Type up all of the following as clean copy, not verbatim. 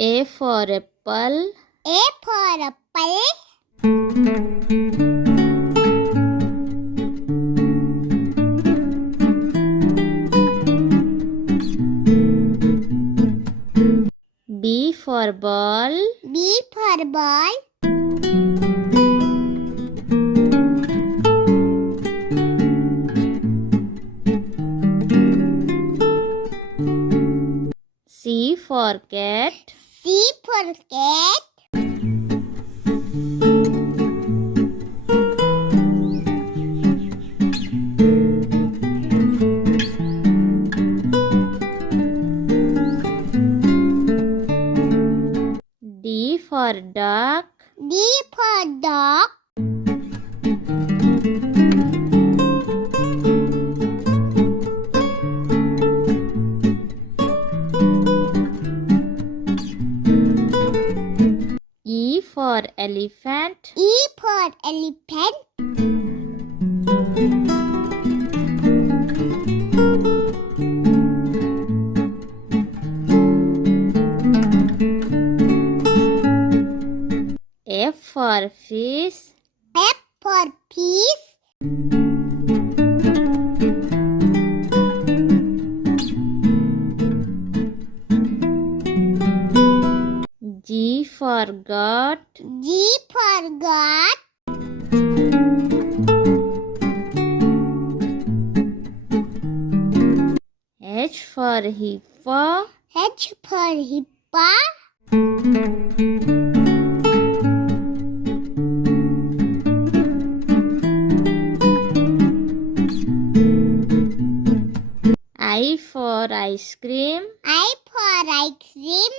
A for apple. A for apple. B for ball. B for ball. C for cat. C for cat. D for duck. D for dog. E for elephant. E for elephant. F for fish. F for fish. G for goat. G for goat. H for hippo. H for hippo. I for ice cream. I for ice cream.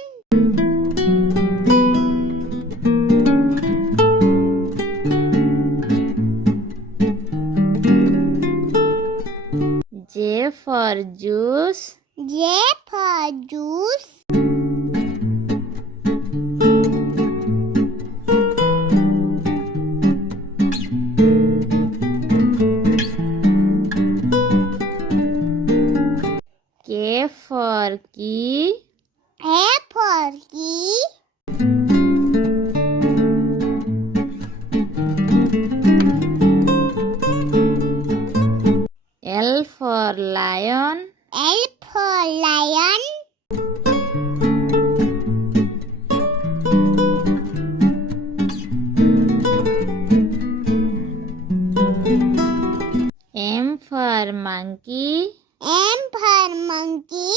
J for juice. J for juice. K for key. K for key. L for lion. L for lion. M for monkey. M for monkey.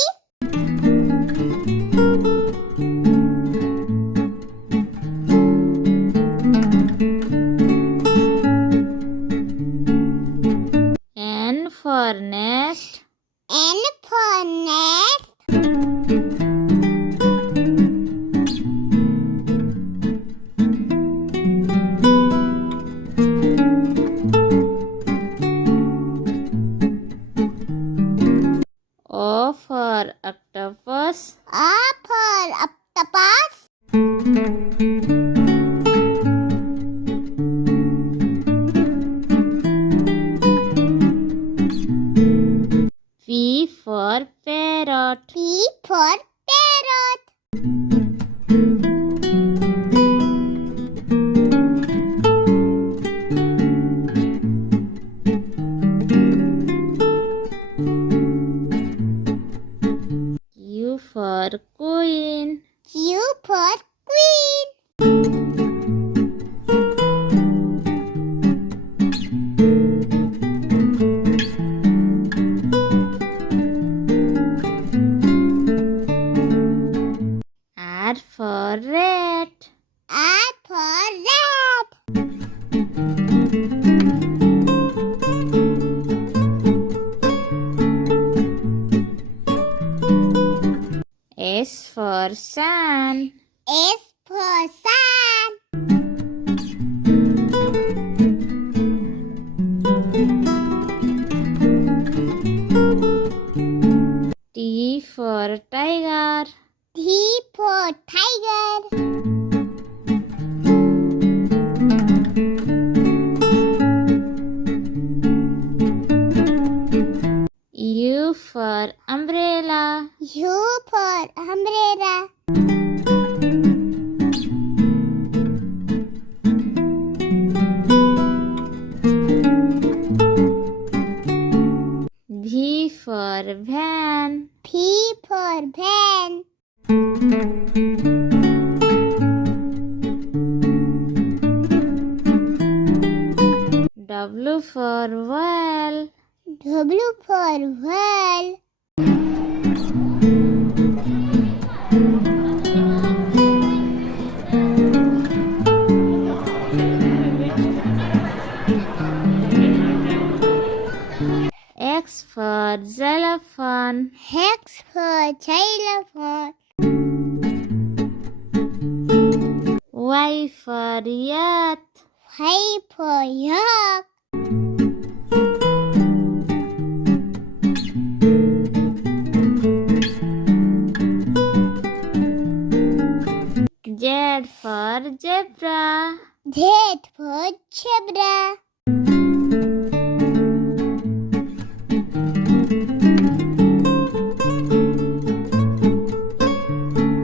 N for nest. N for nest. O for octopus. O for octopus. P for parrot. P for parrot. Q for queen. Q for queen. R for rat. R for rat. S for sun. S for sun. T for tiger. T for tiger. U for umbrella. U for umbrella. W for whale. W for whale. X for xylophone. X for xylophone. Y for yacht. Y for yak. Z for zebra. Z for zebra.